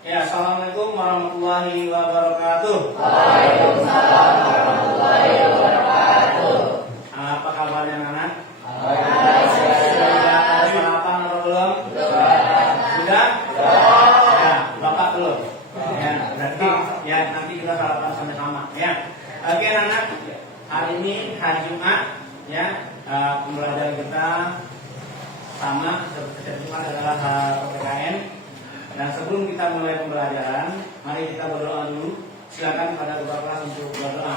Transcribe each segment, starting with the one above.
Ya, assalamualaikum warahmatullahi wabarakatuh. Waalaikumsalam warahmatullahi wabarakatuh. Apa kabarnya anak? Baik. Sudah sarapan atau belum? Sudah? Ya, Bapak belum. Ya, berarti ya nanti kita sarapan sama-sama. Ya, oke anak. Hari ini hari Jumat. Ya, pembelajaran kita sama seperti Jumat adalah PPKN. Dan sebelum kita mulai pembelajaran, mari kita berdoa dulu. Silakan pada ketua kelas untuk berdoa.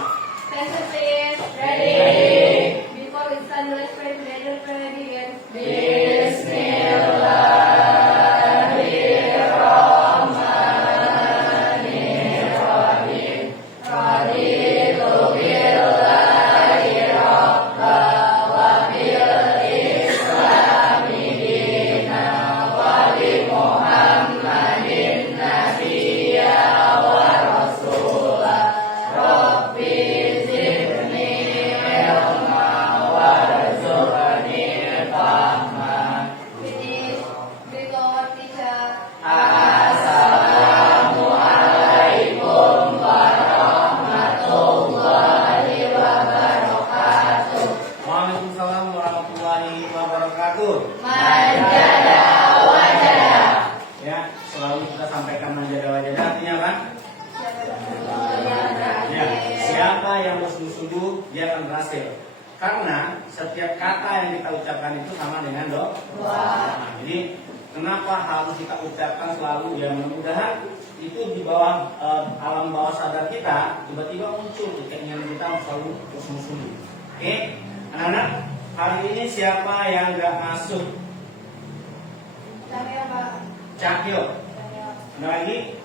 Attention please. Ready. Before we start, let's pray together. Pray again. Bismillahirrahmanirrahim. Raditu billahi rabba wa bil islami dina wa bi Muhammadin nabiyya wa rasulah. Rabbi zidni ilma warzuqni fahma. Finish. Bring our teacher. Assalamualaikum warahmatullahi wabarakatuh. Waalaikumsalam warahmatullahi wabarakatuh. Manjada wajada. Ya, selalu kita sampaikan manjada wajada artinya apa? Ya, siapa yang bersungguh-sungguh dia akan berhasil. Karena setiap kata yang kita ucapkan itu sama dengan doa. Nah, jadi kenapa harus kita ucapkan selalu? Ya mudah-mudahan itu di bawah alam bawah sadar kita tiba-tiba muncul keinginan kita selalu bersungguh-sungguh. Oke, anak-anak, hari ini siapa yang gak masuk? Saya Pak. Cahyo. Ada lagi?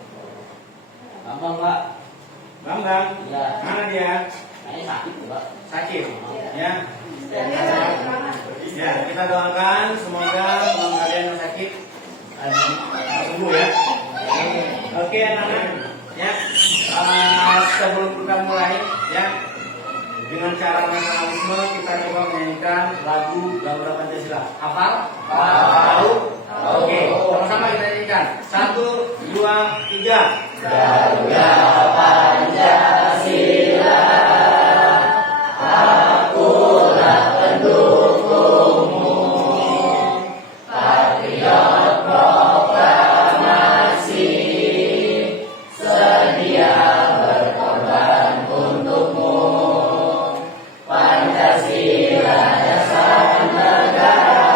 Abang Pak, Bambang. Ya. Mana dia? kayaknya sakit Pak. Sakit. Ya. Saya Ya, kita doakan semoga kalian yang sakit sembuh ya. Oke, anak-anak. Ya. Sebelum kita mulai ya, dengan cara nasionalisme kita coba menyanyikan lagu Garuda Pancasila. Hafal? Tahu? Oke, sama-sama kita nyanyikan. 1, 2, 3. Garuda Pancasila, akulah pendukungmu, patriot proklamasi, sedia berkorban untukmu. Pancasila dasar negara,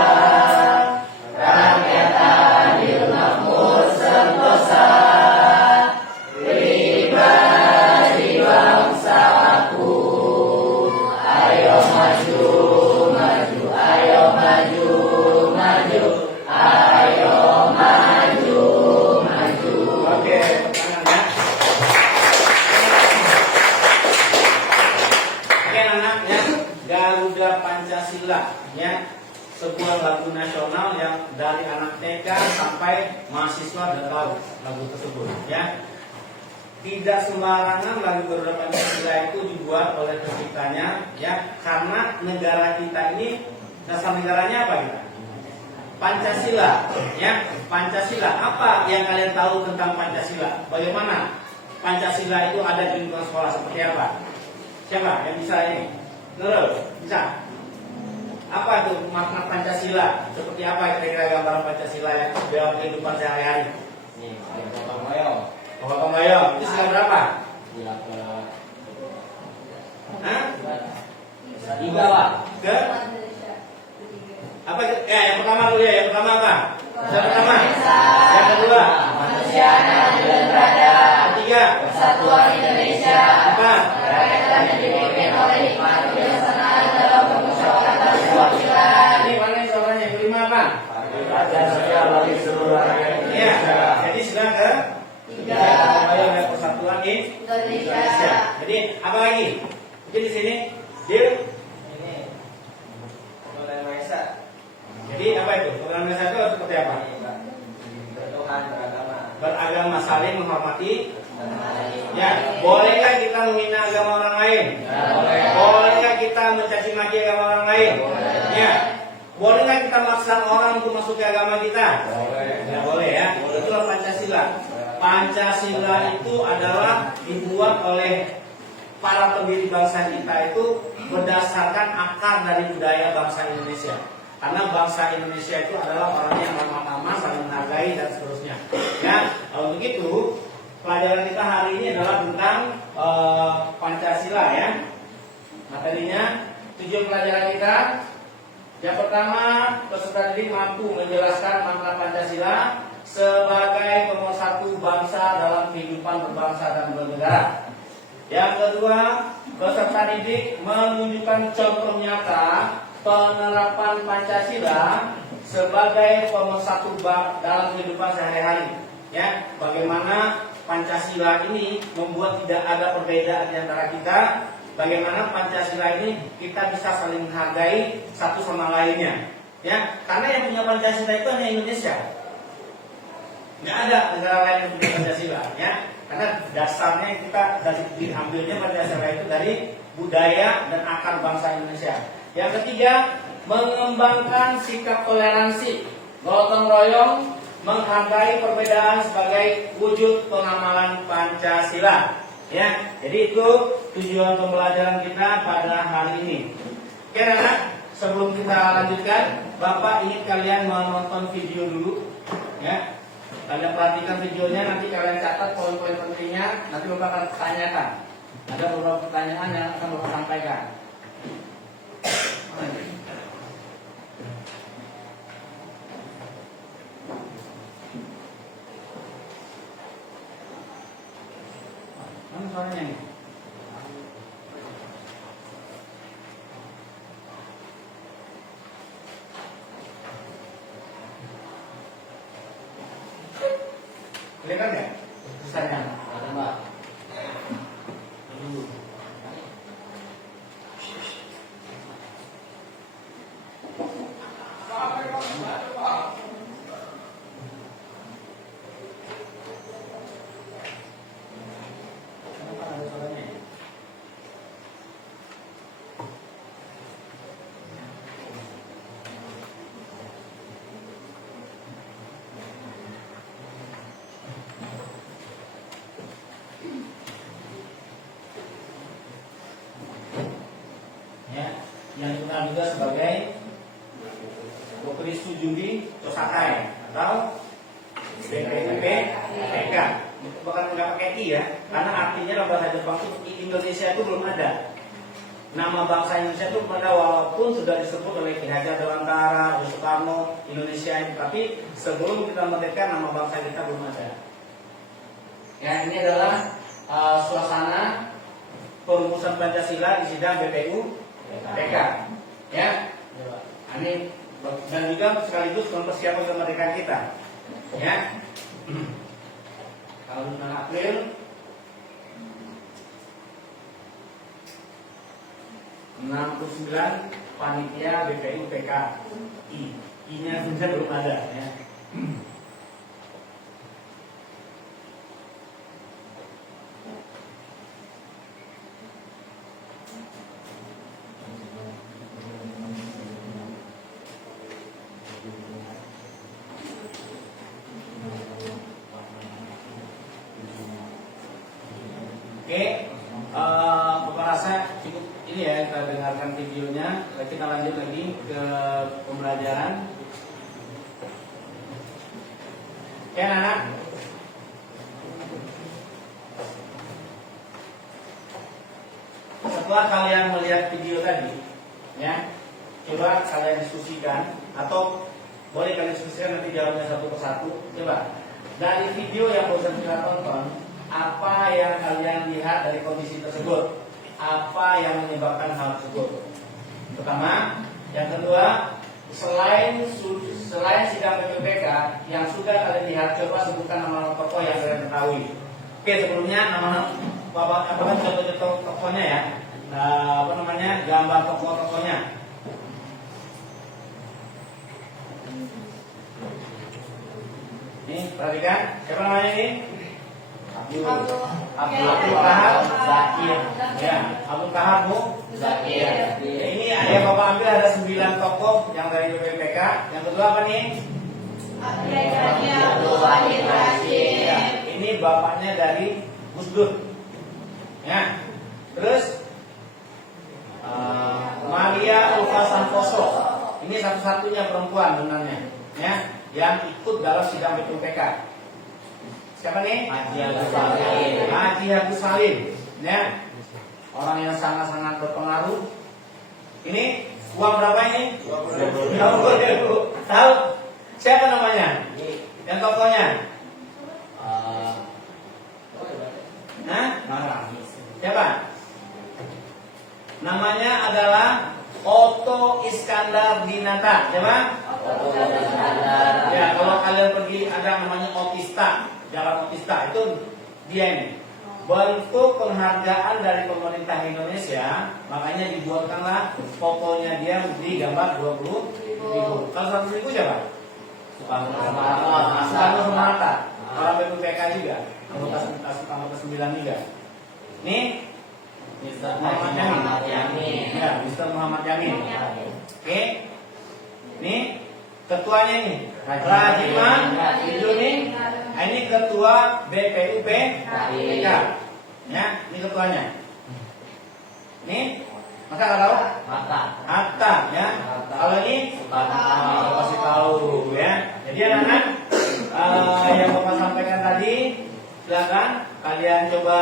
rakyat adil makmur sentosa, pribadi bangsaku. Ayo maju, maju, ayo maju, maju, ayo maju, maju. Oke, tangan ya. Oke anak-anak ya, Garuda Pancasila ya, sebuah lagu nasional yang dari anak TK sampai mahasiswa udah tahu lagu tersebut ya. Tidak sembarangan lagu Garuda Pancasila itu dibuat oleh penciptanya ya, karena negara kita ini dasar negaranya apa kita? Pancasila ya. Pancasila, apa yang kalian tahu tentang Pancasila? Bagaimana Pancasila itu ada di lingkungan sekolah seperti apa? Siapa yang bisa ini? Nurul, bisa? Apa itu makna Pancasila? Seperti apa kira-kira gambaran Pancasila yang dalam kehidupan sehari-hari? Nih, ada potong royong. Gotong royong itu sila berapa? Gila ke Hah? 3 Pak. Ke? Apa? Ya, yang pertama dulu ya. Yang pertama apa? Yang pertama. Yang kedua. Kemanusiaan yang adil dan beradab. Ketiga. Persatuan Indonesia. Empat. Rakyat yang dipimpin oleh hikmat kebijaksanaan dalam permusyawaratan perwakilan. Ini mana suaranya? Yang kelima apa? Pancasila bagi seluruh rakyat Iya. Indonesia. Jadi sudah ke Tiga. gotong royong dan persatuan Indonesia. Indonesia. Jadi apa lagi? Jadi di sini dia. Ini Tuhan Yang Maha Esa. Jadi apa itu? Program satu seperti apa? Bertuhan beragama. Beragama, saling menghormati. Ya, bolehkah kita menghina agama orang lain? Boleh. Bolehkah kita mencaci maki agama orang lain? Boleh. Ya. Bolehkah kita memaksa orang untuk masuk ke agama kita? Boleh. Ya boleh ya. Itulah Pancasila. Pancasila itu adalah dibuat oleh para pendiri bangsa kita itu berdasarkan akar dari budaya bangsa Indonesia. Karena bangsa Indonesia itu adalah orang yang ramah-tamah, saling menghargai dan seterusnya. Ya, untuk itu pelajaran kita hari ini adalah tentang Pancasila ya. Materinya, tujuan pelajaran kita yang pertama, peserta didik mampu menjelaskan makna Pancasila sebagai pemersatu bangsa dalam kehidupan berbangsa dan bernegara. Yang kedua, peserta didik menunjukkan contoh nyata penerapan Pancasila sebagai pemersatu dalam kehidupan sehari-hari. Ya, bagaimana Pancasila ini membuat tidak ada perbedaan di antara kita. Bagaimana Pancasila ini kita bisa saling menghargai satu sama lainnya. Ya, karena yang punya Pancasila itu hanya Indonesia. Nggak ada negara lain yang punya Pancasila. Ya, karena dasarnya kita dari diambilnya Pancasila itu dari budaya dan akar bangsa Indonesia. Yang ketiga, mengembangkan sikap toleransi, gotong royong, menghargai perbedaan sebagai wujud pengamalan Pancasila. Ya, jadi itu tujuan pembelajaran kita pada hari ini. Oke, anak, sebelum kita lanjutkan, Bapak ingin kalian menonton video dulu. Ya, kalian perhatikan videonya, nanti kalian catat poin-poin pentingnya. Nanti Bapak akan tanyakan. Ada beberapa pertanyaan yang akan Bapak sampaikan. Mana suaranya nih? Kelihatan nggak? Tulisannya. Ada Mbak. Kenapa ada suaranya? Ya, yang dikenal juga sebagai Bukti Studi Cosakai atau BPPK. Bukan nggak pakai I ya, karena artinya dalam bahasa Jepang itu Indonesia itu belum ada. Nama bangsa Indonesia itu belum ada, walaupun sudah disebut oleh Ki Hajar Dewantara, Bung Soekarno, Indonesia ini, tapi sebelum kita merdeka nama bangsa kita belum ada. Ya, ini adalah suasana perumusan Pancasila di sidang BPUPK. Ya, ini dan juga sekaligus mempersiapkan kemerdekaan kita. Ya, kalau 9 April (69) panitia BPUPK. I-nya sebenarnya belum ada ya. Oke, Bapak rasa cukup ini ya, kita dengarkan videonya. Kita lanjut lagi ke pembelajaran. Oke, anak. Setelah kalian melihat video tadi, ya, coba kalian diskusikan atau boleh kalian diskusikan nanti jawabnya satu persatu. Coba dari video yang barusan kita tonton, apa yang kalian lihat dari kondisi tersebut? Apa yang menyebabkan hal tersebut? Pertama, yang kedua, selain sidang BPUPK yang sudah kalian lihat, coba sebutkan nama tokoh yang kalian ketahui. Oke, sebelumnya nama Bapak apa contoh tokohnya ya? Apa namanya? Gambar tokoh-tokohnya. Nih, perhatikan. Siapa namanya ini? Abdul Kahar Zakir. Ya, Abdul Kahar Zakir. Ya, ini yang Bapak ambil ada 9 tokoh yang dari BPUPK. Yang kedua apa nih? Abdul Wahid Rashid. Ya, Ini bapaknya dari Gus Dur. Ya. Terus Maria Ulfa Santoso. Ini satu-satunya perempuan sebenarnya, ya, yang ikut dalam sidang BPUPK. Siapa nih? Haji Agus Salim. Haji Agus Salim, ya, orang yang sangat-sangat berpengaruh. Ini uang berapa ini? 20.000. Tahu siapa namanya? Yang tokohnya? Nah, siapa? Namanya adalah Otto Iskandar Dinata. Siapa? Ya, kalau kalian pergi ada namanya Otista, Jalan Otista, itu dia ini. Bentuk penghargaan dari pemerintah Indonesia, makanya dibuatkanlah fotonya dia di gambar 20.000. Kalau 100.000 siapa? Soekarno Hatta, orang BPUPK juga, anggota 9 juga. Nih, Mr. Muhammad Yamin. Ya, Mr. Muhammad Yamin. Oke. Nih, ketuanya nih, Rajiman Iduni. Ini ketua BPUPK. Ya, ini ketuanya. Nih, maka nggak tahu? Hatta, ya. Kalau ini kasih tahu, ya. Jadi anak-anak, yang Bapak sampaikan tadi, silakan kalian coba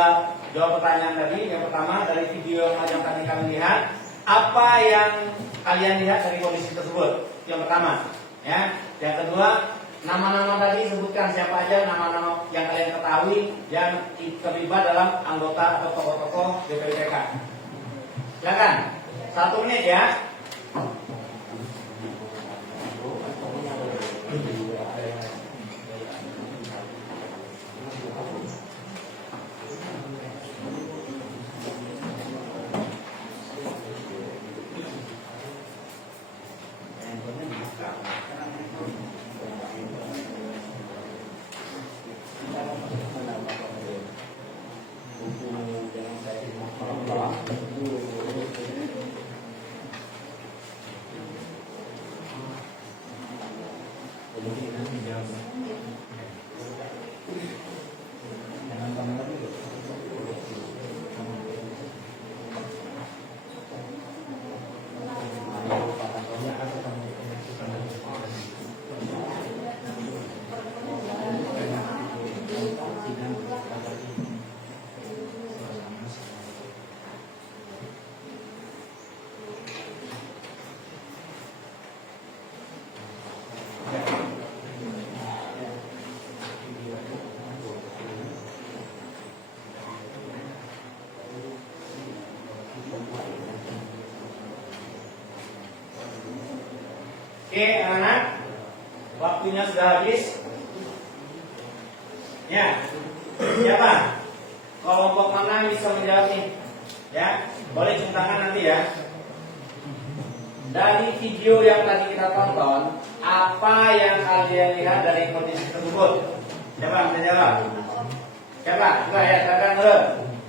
jawab pertanyaan tadi. Yang pertama dari video yang tadi kami lihat, apa yang kalian lihat dari kondisi tersebut? Yang pertama, ya. Yang kedua, nama-nama tadi sebutkan siapa aja nama-nama yang kalian ketahui yang terlibat dalam anggota atau tokoh-tokoh BPUPK. Silakan, 1 menit ya. Oke, anak-anak, waktunya sudah habis. Ya, siapa? Kelompok mana bisa menjawab nih? Ya, boleh cium tangan nanti ya. Dari video yang tadi kita tonton, apa yang kalian lihat dari kondisi tersebut? Siapa bisa jawab? Siapa? Coba ya, silakan dulu.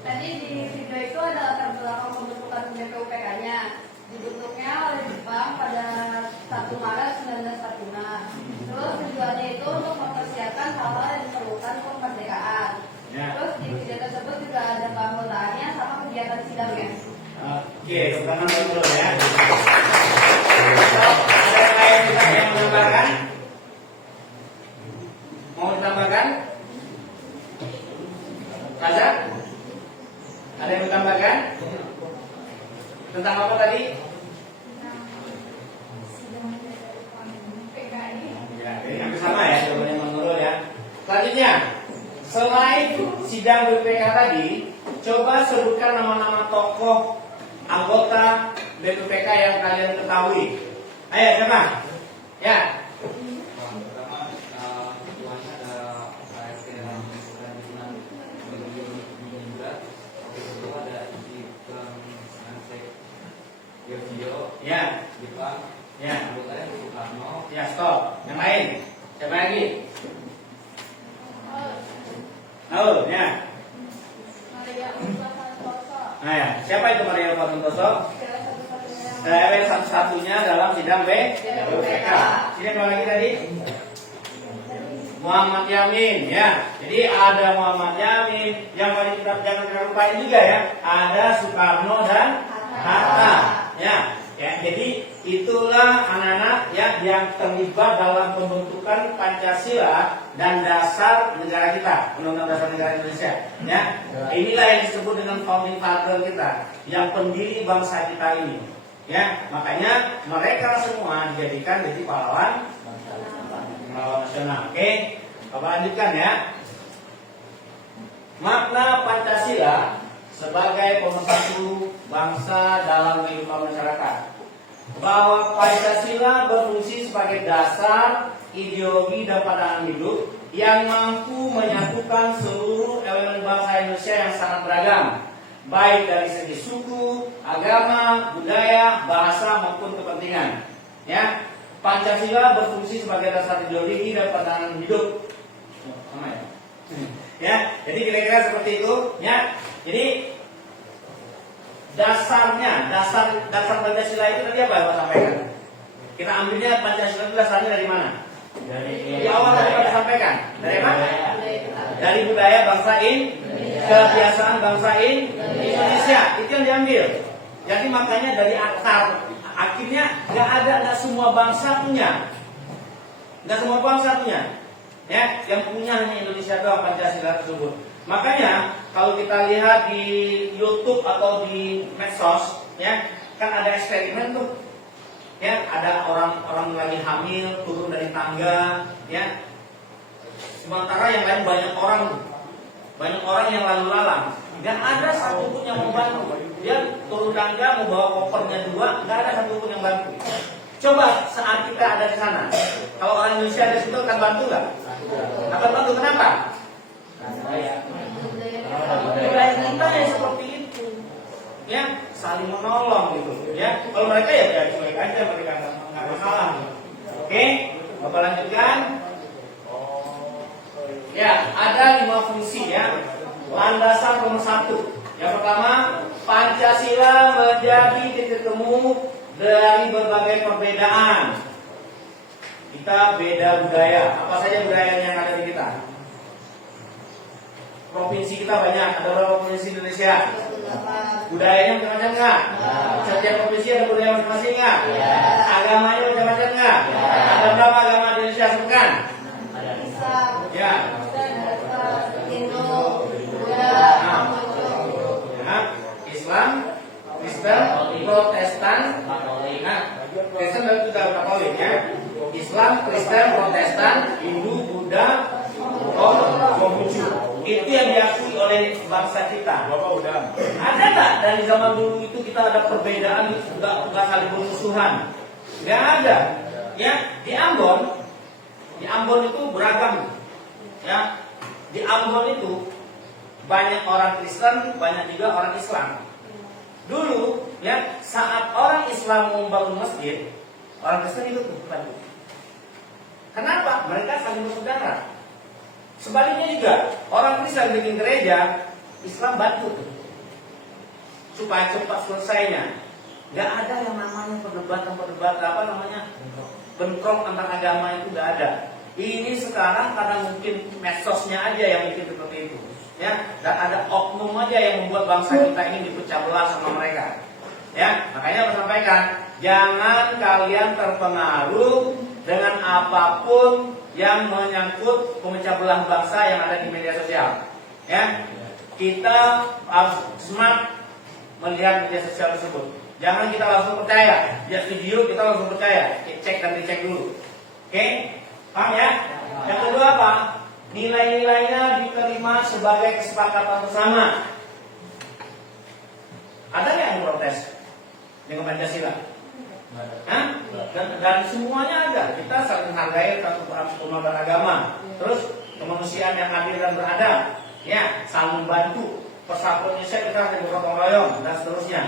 Tadi di video itu ada latar belakang pembentukan BPUPK-nya. Dibentuknya oleh Jepang pada 1 Maret 1946. Terus tujuannya itu untuk mempersiapkan hal-hal yang diperlukan untuk kemerdekaan. Ya. Terus di video tersebut juga ada keanggotaannya sama kegiatan sidangnya. Oke, tangan dulu ya. Ada yang lain juga yang menambahkan? Mau ditambahkan? Kaza? Ada yang ditambahkan? Tentang apa tadi? Ya, ini hampir sama ya, jawabannya menurut ya. Selanjutnya, selain sidang BPK tadi, coba sebutkan nama-nama tokoh anggota BPUPK yang kalian ketahui. Ayo, siapa? Ya. Ya. Ya. Ya, stop. Yang lain. Siapa lagi? Oh, ya. Nah, ya. Siapa itu Maria Ulfa Santoso? Cewek satu-satunya dalam sidang BPUPK. Ini apa lagi tadi? Muhammad Yamin, ya. Jadi Jadi ada Muhammad Yamin, yang paling kita jangan kita lupain juga ya, ada Soekarno dan Hatta. Ya, jadi itulah anak-anak ya yang terlibat dalam pembentukan Pancasila dan dasar negara kita, Undang-Undang Dasar Negara Indonesia. Ya, inilah yang disebut dengan founding father kita, yang pendiri bangsa kita ini. Ya, makanya mereka semua dijadikan jadi pahlawan nasional. Oke, Bapak lanjutkan ya. Makna Pancasila sebagai pemersatu bangsa dalam kehidupan masyarakat, bahwa Pancasila berfungsi sebagai dasar ideologi dan pandangan hidup yang mampu menyatukan seluruh elemen bangsa Indonesia yang sangat beragam, baik dari segi suku, agama, budaya, bahasa maupun kepentingan. Ya, Pancasila berfungsi sebagai dasar ideologi dan pandangan hidup. Sama ya. Ya, jadi kira-kira seperti itu. Ya, jadi dasar Pancasila itu tadi apa Bapak sampaikan? Kita ambilnya Pancasila itu dasarnya dari mana? Di awal tadi Bapak sampaikan. Dari mana? Dari budaya bangsa Indonesia, kebiasaan bangsa Indonesia. Itu yang diambil. Jadi makanya dari akar, akhirnya nggak semua bangsa punya. Nggak semua bangsa punya. Ya, yang punya hanya Indonesia doang Pancasila tersebut. Makanya kalau kita lihat di YouTube atau di medsos, ya kan ada eksperimen tuh, ya ada orang lagi hamil turun dari tangga, ya. Sementara yang lain banyak orang yang lalu lalang, nggak ada satupun yang membantu. Dia turun tangga mau bawa kopernya 2, nggak ada satupun yang bantu. Coba saat kita ada di sana, kalau orang Indonesia ada di situ akan bantu nggak? Akan bantu, kenapa? Budaya kita yang seperti itu, ya saling menolong gitu, ya. Kalau mereka ya cuek aja, mereka nggak masalah. Oke, Bapak lanjutkan. Ya, ada 5 fungsi ya. Landasan pemersatu. Yang pertama, Pancasila menjadi titik temu dari berbagai perbedaan. Kita beda budaya. Apa saja budaya yang ada di kita? Provinsi kita banyak. Ada berapa provinsi Indonesia? Budayanya macam-macam nggak? Setiap provinsi ada budaya masing-masing nggak? Agamanya macam-macam nggak? Ada berapa agama di Indonesia? Sebutkan. Ya. Islam, Kristen, Protestan, Kristen dan juga Katolik ya. Islam, Kristen, Protestan, Hindu, Buddha, Konghucu. Itu yang diakui oleh bangsa kita. Ada nggak dari zaman dulu itu kita ada perbedaan, nggak saling bermusuhan? Nggak ada. Ya, di Ambon itu beragam. Ya, di Ambon itu banyak orang Kristen, banyak juga orang Islam. Dulu, ya saat orang Islam membangun masjid, orang Kristen itu bantu. Kenapa? Mereka saling bersaudara. Sebaliknya juga, orang Kristen bikin gereja, Islam bantu supaya cepat selesainya. Gak ada yang namanya perdebatan bentrok antar agama itu gak ada. Ini sekarang karena mungkin medsosnya aja yang bikin seperti itu, ya. Dan ada oknum aja yang membuat bangsa kita ini dipecah belah sama mereka, ya. Makanya saya sampaikan, jangan kalian terpengaruh dengan apapun yang menyangkut pemecah belah bangsa yang ada di media sosial, ya. Kita harus smart melihat media sosial tersebut. Jangan kita langsung percaya, lihat video kita langsung percaya, cek dan dicek dulu. Oke, paham ya? Yang kedua apa? Nilai-nilainya diterima sebagai kesepakatan bersama. Ada nggak yang protes dengan Pancasila? Hah? Dan semuanya ada. Kita saling menghargai umat beragama. Terus kemanusiaan yang adil dan beradab. Ya, saling membantu. Persatuan Indonesia kita ada bergotong royong dan seterusnya.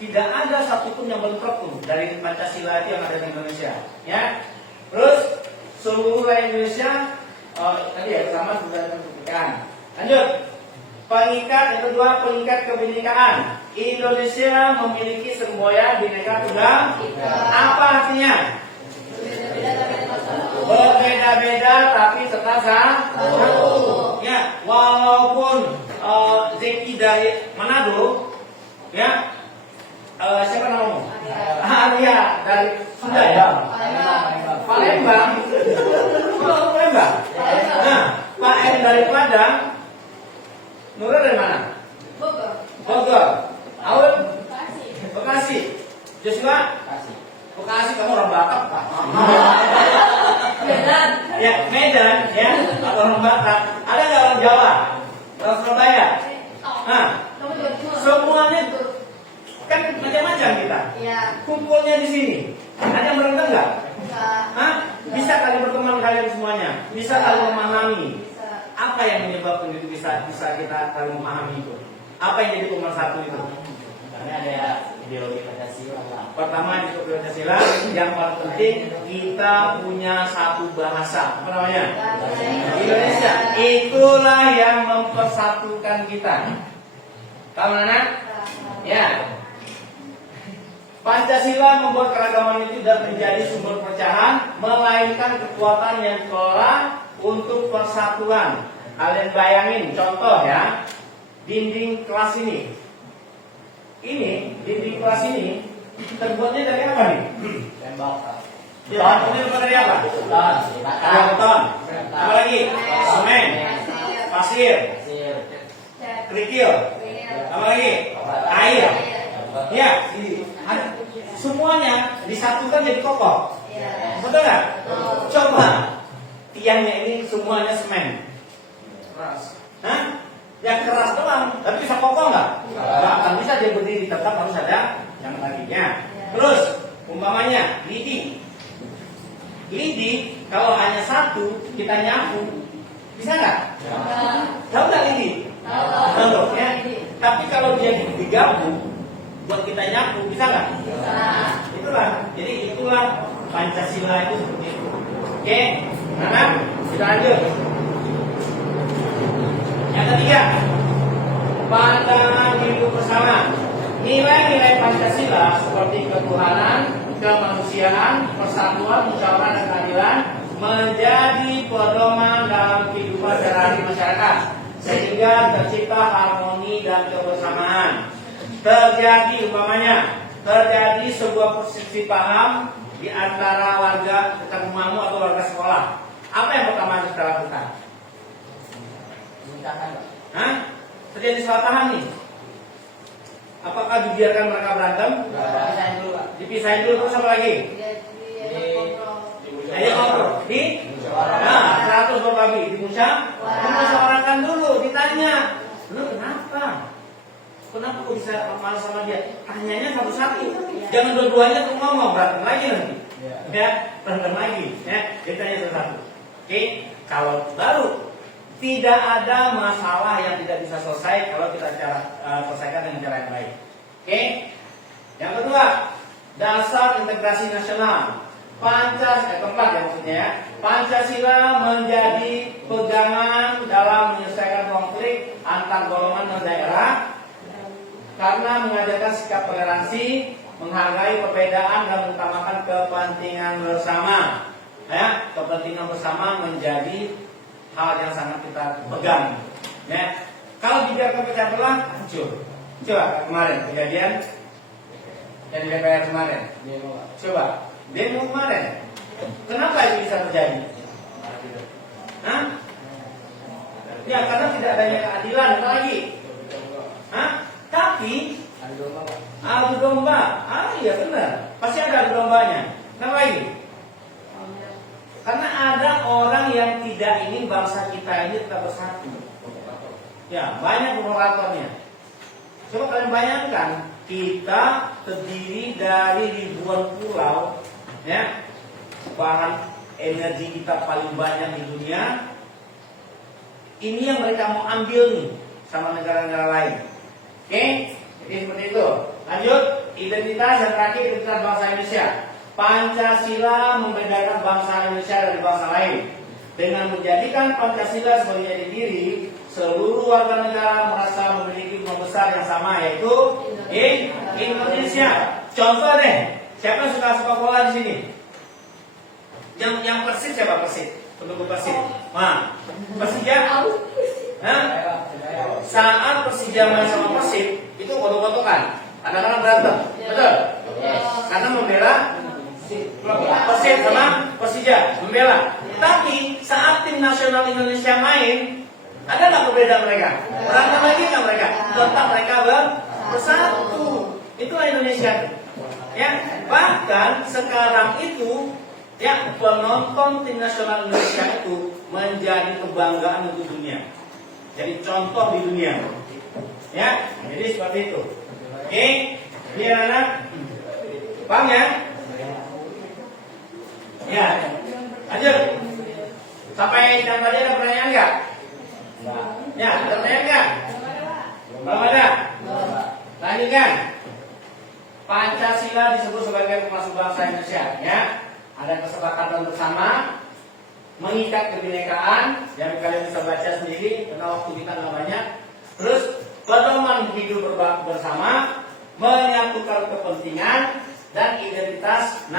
Tidak ada satupun yang bentrok tuh dari Pancasila itu yang ada di Indonesia. Ya. Terus seluruh rakyat Indonesia tadi ya sama sudah disebutkan. Lanjut. Pengikat yang kedua, pengikat kebinekaan. Indonesia memiliki semboyan Bhinneka Tunggal Ika. Apa artinya? Berbeda-beda tapi tetap satu. Ya, walaupun Zeki dari Manado, ya, siapa namamu? Arya dari Sunda ya. Palembang. Oh, Palembang. Nah, Pak M dari Padang. Nurul dari mana? Bogor. Aun? Bekasi. Joshua? Bekasi, kamu orang Batak, Pak. Medan. Ya, Medan, ya, atau orang Batak. Ada nggak orang Jawa? Orang Surabaya? Nah, semuanya kan macam-macam kita. Iya. Kumpulnya di sini. Ada yang berenggang nggak? Bisa. Hah? Bisa kali berteman kalian semuanya? Bisa kali memahami? Bisa. Apa yang menyebabkan itu bisa kita kali memahami itu? Apa yang jadi nomor satu itu? Karena ada ideologi Pancasila. Pertama di Pancasila, yang paling penting kita punya satu bahasa. Apa namanya? Indonesia. Itulah yang mempersatukan kita. Tahu anak? Ya. Pancasila membuat keragaman itu tidak menjadi sumber perpecahan, melainkan kekuatan yang dikelola untuk persatuan. Kalian bayangin contoh ya, dinding kelas ini. Ini dinding kelas ini terbuatnya dari apa nih? Tembak. Terbuatnya dari apa? Ada beton. Apa lagi? Semen, pasir, kerikil. Apa lagi? Air. Ya, ada. Semuanya disatukan jadi kokoh. Betul nggak? Coba tiangnya ini semuanya semen. Keras. Hah? Yang keras doang, tapi bisa kokoh nggak? Nggak akan bisa dia berdiri, tetap harus ada yang laginya. Terus umpamanya lidi. Lidi kalau hanya satu kita nyapu, bisa nggak? Tahu nggak lidi? Tahu ya. Tapi kalau dia digabung buat kita nyapu, bisa nggak? Itulah. Jadi itulah Pancasila itu seperti itu. Oke, anak kita lanjut. Yang ketiga, pandangan hidup bersama. Nilai-nilai Pancasila seperti ketuhanan, kemanusiaan, persatuan, musyawarah dan keadilan menjadi pedoman dalam kehidupan sehari-hari masyarakat, sehingga tercipta harmoni dan kebersamaan. Terjadi sebuah persepsi paham di antara warga dekat rumahmu atau warga sekolah. Apa yang pertama harus kita lakukan? Hah? Terjadi salah paham nih. Apakah dibiarkan mereka berantem? Dipisahin dulu terus apa lagi? Ayo ngobrol. Nah, 100 berbagi dimusyawarahkan dulu, ditanya. Lu kenapa? Kenapa kok bisa malas sama dia? Tanyanya satu-satu. Jangan dua-duanya tuh ngomong, berantem lagi nanti. Ya, berantem lagi. Ya, ditanya satu-satu. Oke, kalau baru tidak ada masalah yang tidak bisa selesai kalau kita selesaikan dengan cara yang baik. Oke. Yang kedua, dasar integrasi nasional. Keempat ya maksudnya ya. Pancasila menjadi pegangan dalam menyelesaikan konflik antar golongan dan daerah karena mengajarkan sikap toleransi, menghargai perbedaan dan mengutamakan kepentingan bersama. Ya, kepentingan bersama menjadi hal yang sangat kita pegang. Ya, kalau dibiarkan pecah belah, hancur. Coba kemarin kejadian yang di DPR kemarin. Coba demo kemarin. Kenapa itu bisa terjadi? Hah? Ya karena tidak adanya keadilan lagi. Hah? Tapi adu domba. Iya benar. Pasti ada adu dombanya. Kenapa lagi? Karena ada orang yang tidak ingin bangsa kita ini tetap bersatu. Ya, banyak provokatornya. Coba kalian bayangkan, kita terdiri dari ribuan pulau, ya, bahan energi kita paling banyak di dunia. Ini yang mereka mau ambil nih sama negara-negara lain. Oke, jadi seperti itu. Lanjut, identitas yang terakhir identitas bangsa Indonesia. Pancasila membedakan bangsa Indonesia dari bangsa lain. Dengan menjadikan Pancasila sebagai jati diri, seluruh warga negara merasa memiliki rumah besar yang sama, yaitu Indonesia. Contoh deh, siapa yang suka sepak bola di sini? Yang Persib siapa Persib? Pendukung Persib. Nah, Persija. Nah, saat Persija main sama Persib itu gotok-gotokan, kadang-kadang berantem, betul? Karena membela Persib sama Persija, membela. Tapi saat tim nasional Indonesia main, ada nggak perbedaan mereka? Berantem lagi nggak mereka? Tetap mereka bersatu. Itulah Indonesia. Ya, bahkan sekarang itu ya penonton tim nasional Indonesia itu menjadi kebanggaan untuk dunia. Jadi contoh di dunia. Ya, jadi seperti itu. Oke, ini anak-anak paham ya? Ya, lanjut. Sampai yang tadi ada pertanyaan nggak? Ya, ada pertanyaan nggak? Belum ada. Lanjutkan. Pancasila disebut sebagai pemasuk bangsa Indonesia. Ya, ada kesepakatan bersama, mengikat kebinekaan, yang kalian bisa baca sendiri karena waktu kita nggak banyak. Terus pedoman hidup bersama, menyatukan kepentingan dan identitas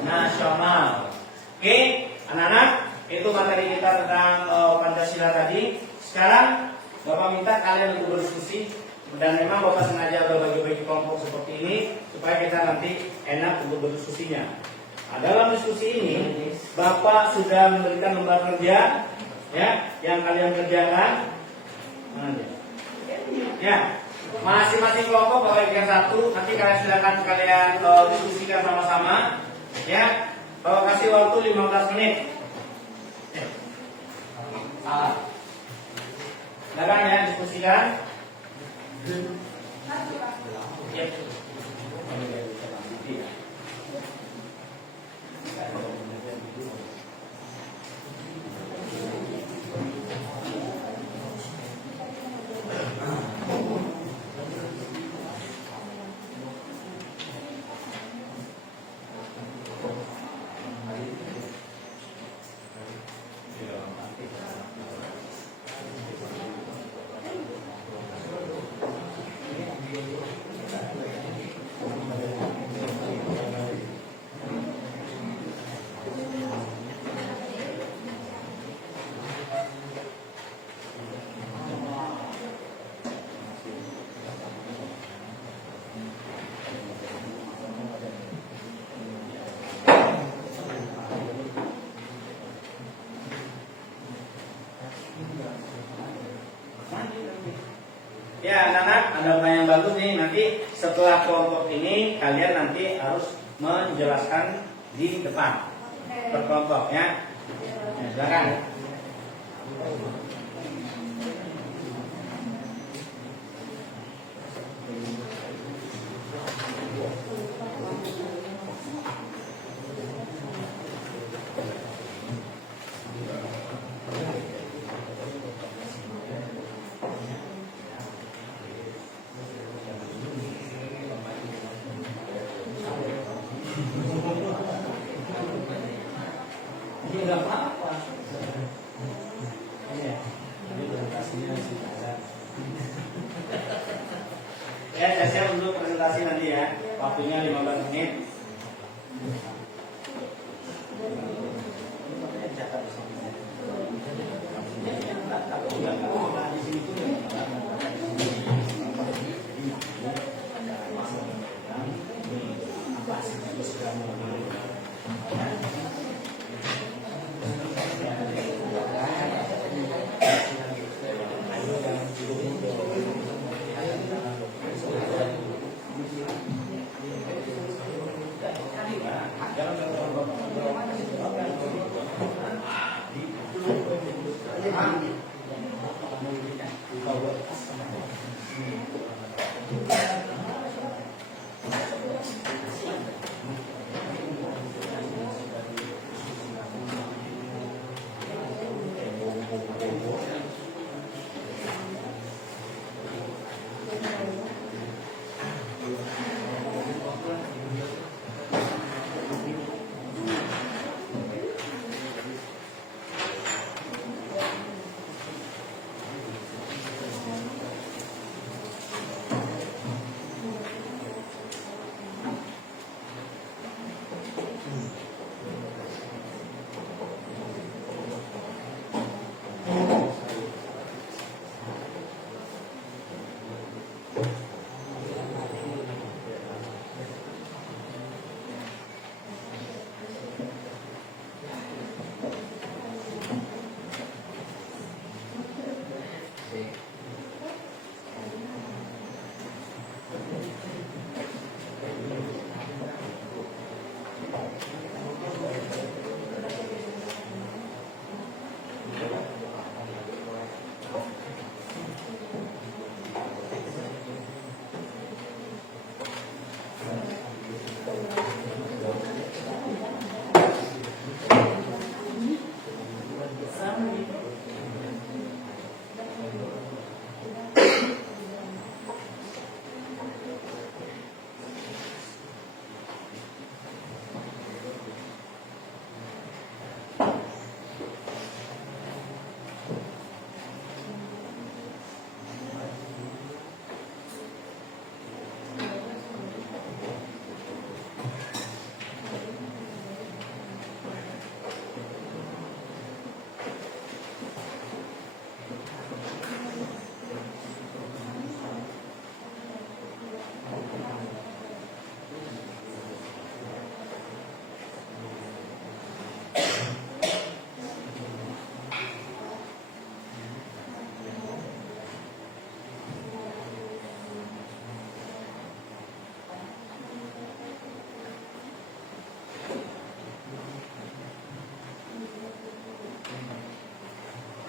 nasional. Oke, anak-anak, itu materi kita tentang Pancasila tadi. Sekarang Bapak minta kalian untuk berdiskusi, dan memang Bapak sengaja berbagi-bagi kelompok seperti ini supaya kita nanti enak untuk berdiskusinya. Nah, dalam diskusi ini Bapak sudah memberikan lembar kerja ya yang kalian kerjakan. Ya, masing-masing kelompok Bapak berikan satu. Nanti kalian silakan kalian diskusikan sama-sama. Ya, Bapak kasih waktu 15 menit. Silakan ya diskusikan. Ya. Ya, anak-anak, ada pertanyaan bagus nih. Nanti setelah kelompok ini kalian nanti harus menjelaskan di depan per kelompok ya. Silakan. Enggak apa-apa. Iya. Ini presentasinya sih ada. Ya, saya siap untuk presentasi nanti ya. Waktunya 15 menit.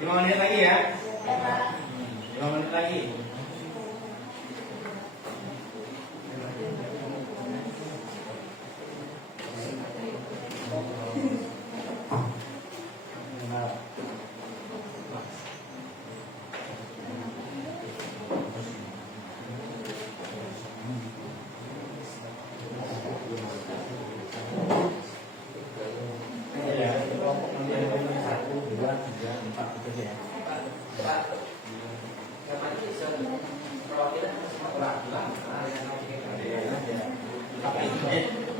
5 menit lagi ya. 5 menit lagi.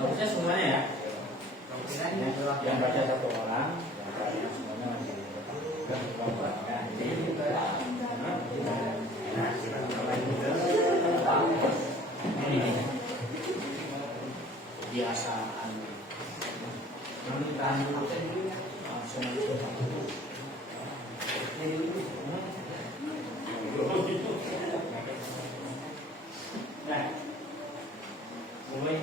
Bagusnya semuanya ya. Yang baca satu orang. Kebiasaan. Nah, mulai.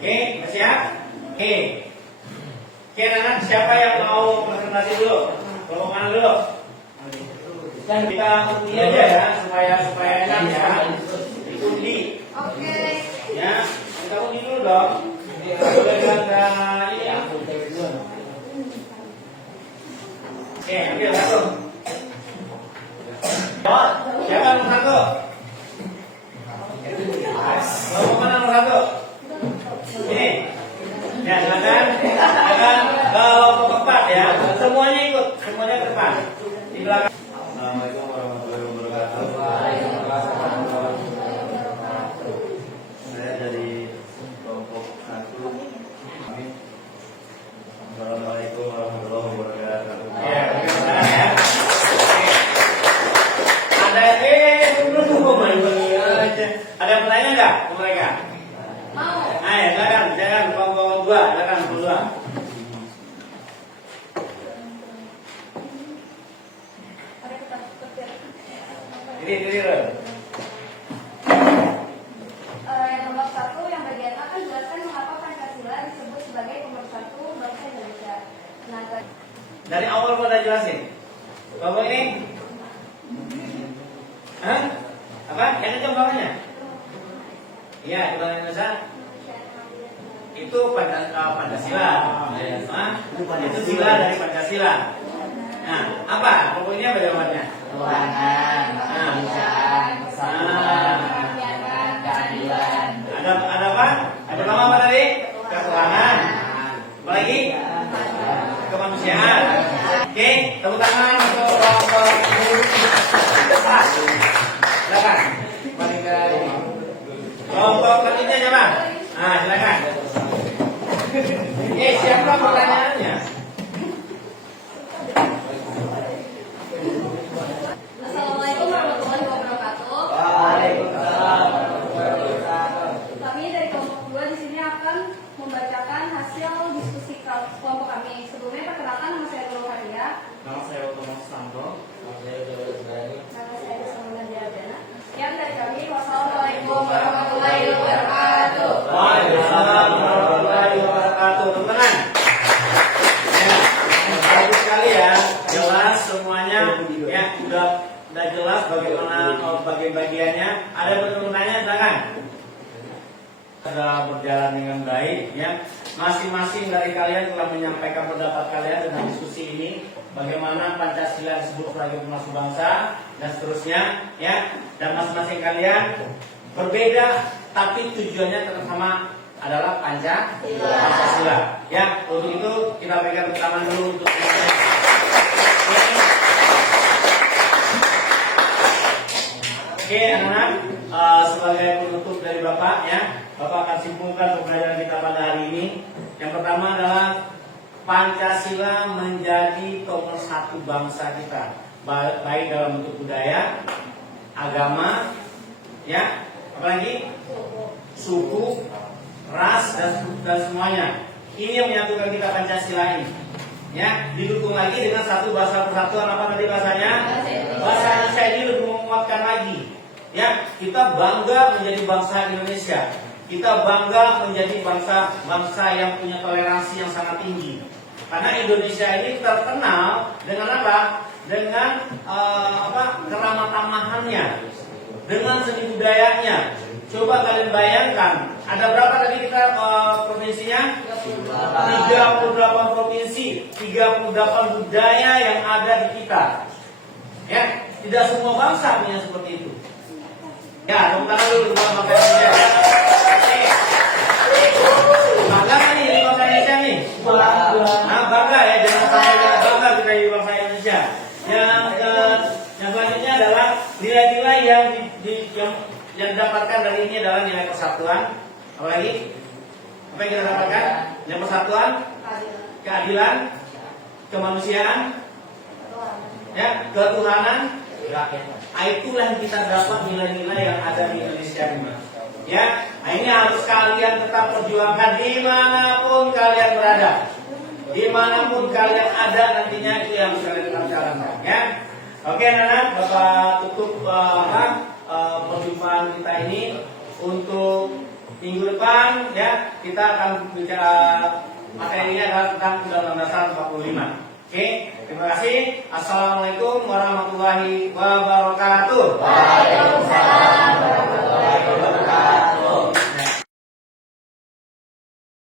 Oke, siap? Oke. Oke, anak siapa yang mau presentasi dulu? Kelompok mana dulu? Dan kita undi aja ya, supaya enak ya. Diundi. Oke. Ya, kita undi dulu dong. Boleh ada ini ya. Oke, ambil satu. Siapa nomor satu? Kelompok mana nomor satu? Ini. Ya, silakan. Silakan kelompok 4 ya. Semuanya ikut, semuanya ke depan. Di belakang. Assalamualaikum warahmatullahi wabarakatuh. Saya dari kelompok 1. Assalamualaikum warahmatullahi wabarakatuh. Ya, silakan ya. Ada ada pertanyaan nggak ke mereka? Mau. Ayo, silakan kelompok 2, silakan kelompok 2. Ada kita petir. Diri Ron. Yang nomor 1 yang bagian A kan jelaskan mengapa Pancasila disebut sebagai pemersatu bangsa Indonesia. Nah, Dari awal gua udah jelasin. Kelompok ini? Hah? Apa? Yang aja bawahnya? Iya, di bawah Indonesia. Itu Pancasila. Itu sila dari Pancasila. Nah, apa? Kelompok ini apa jawabannya? Ketuhanan, kemanusiaan, persatuan, kerakyatan, keadilan. Ada apa? Ada nama apa tadi? Ketuhanan. Apa lagi? Kemanusiaan. Oke, tepuk tangan untuk kelompok besar. Silakan. Kelompok ketiga siapa? Nah, silakan. Siapa pertanyaannya? perkenalkan nama saya Nurul Hadia. Nama saya Otomo Santo. Nama saya Dawud Ibrahim. Nama saya Samuna Diadana. Sekian dari kami. Wassalamualaikum warahmatullahi wabarakatuh. Waalaikumsalam warahmatullahi wabarakatuh. Teman-teman. Ya, bagus sekali ya, jelas semuanya. Ya, udah jelas bagaimana bagian-bagiannya. Ada pertanyaannya, silakan. Sudah berjalan dengan baik, ya. Masing-masing dari kalian telah menyampaikan pendapat kalian tentang diskusi ini, bagaimana Pancasila disebut sebagai pemersatu bangsa dan seterusnya, ya. Dan masing-masing kalian berbeda, tapi tujuannya tetap sama, adalah Pancasila. Ya, untuk itu kita berikan pertama dulu untuk Oke, anak-anak, sebagai penutup dari Bapak, ya, Bapak akan simpulkan pembelajaran kita pada hari ini. Yang pertama adalah Pancasila menjadi pemersatu bangsa kita, baik dalam bentuk budaya, agama, ya, apalagi suku, ras dan semuanya. Ini yang menyatukan kita Pancasila ini. Ya, didukung lagi dengan satu bahasa persatuan, apa tadi bahasanya? Bahasa Indonesia ini lebih menguatkan lagi. Ya, kita bangga menjadi bangsa Indonesia. Kita bangga menjadi bangsa yang punya toleransi yang sangat tinggi. Karena Indonesia ini terkenal dengan apa? Dengan keramah tamahannya, dengan seni budayanya. Coba kalian bayangkan, ada berapa tadi kita provinsinya? 38 provinsi, 38 budaya yang ada di kita. Ya, tidak semua bangsa punya seperti itu. Ya, tepuk tangan dulu buat bangsa Indonesia. Bangga kan nih bangsa Indonesia nih? Nah, bangga ya, jangan sampai bangga kita di bangsa Indonesia. Yang selanjutnya adalah nilai-nilai yang didapatkan dari ini adalah nilai persatuan. Apalagi? Apa yang kita dapatkan? Nilai persatuan, keadilan, kemanusiaan, ya, ketuhanan. Itulah yang kita dapat nilai-nilai yang ada di Indonesia ini. Ya, nah ini harus kalian tetap perjuangkan dimanapun kalian berada, dimanapun kalian ada nantinya, itu yang harus kalian tetap jalankan. Ya, oke anak-anak, Bapak tutup perjumpaan kita ini untuk minggu depan. Ya, kita akan bicara materinya adalah tentang Undang-Undang Dasar 45. Oke, terima kasih. Assalamualaikum warahmatullahi wabarakatuh.